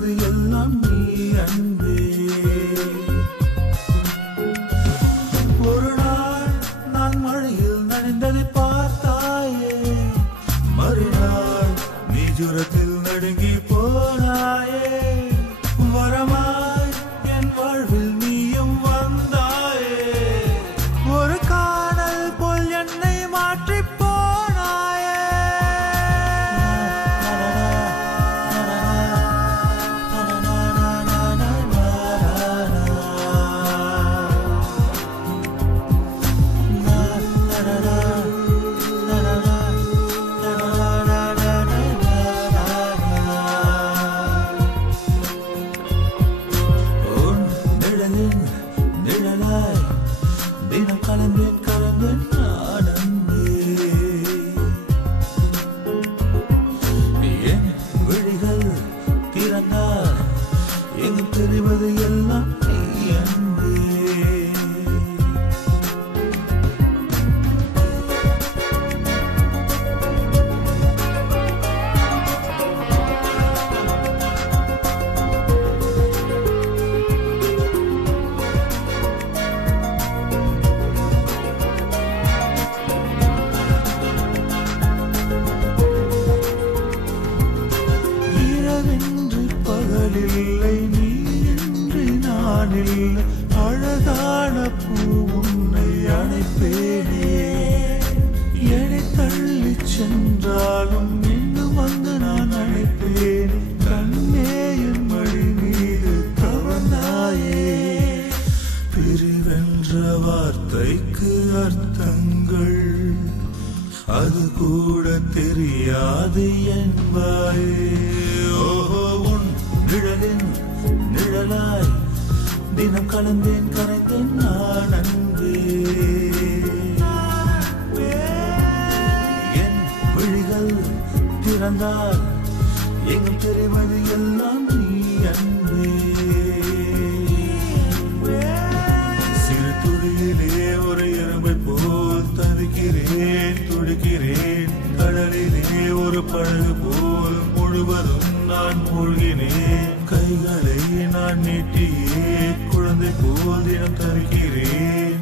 தெரிவது எல்லாம் நீ அன்பே. ஒரு நாள் நான் மழையில் நனைந்ததை பார்த்தாயே, மறுநாள் நீ ஜுரத்தில் நடுங்கி போனாயே. வரமாய் என் வாழ்வில் நீயும் வந்தாயே, ஒரு காணல் போல் என்னை மாற்றி போனாயே. நிழலாய் தினம் கலந்தேன் கலந்தேன் நான் அன்பே. என் விழிகள் திறந்தால் எங்கும் தெரிவது எல்லாம் நீ அன்பே. பகலில்லை நீ இன்றி நான் இல்லை, அழகான பூ உன்னை அணைப்பேனே. என்னை தள்ளி சென்றாலும் இன்னும் வந்து நான் அழைப்பேன். கண்ணே என் மடி மீது தவறாயே. பிரிவென்ற வார்த்தைக்கு அர்த்தங்கள் அது கூட தெரியாது என்பாயே. ஓஹோ உன் நிழலின் நிழலாய் தினம் கலந்தேன் கரைந்தேன் நான் அன்பே. என் விழிகள் திறந்தால் எங்கும் தெரிவது எல்லாம் நீ அன்பே. சிறு துளியிலே ஒரு எறும்பை போல் தவிக்கிறேன் துடிக்கிறேன். கடலிலே ஒரு படகு போல் முழுவதும் நான் மூழ்கினேன். கைகளை நான் நீட்டியே குழந்தை போல் தினம் தவிக்கிறேன்.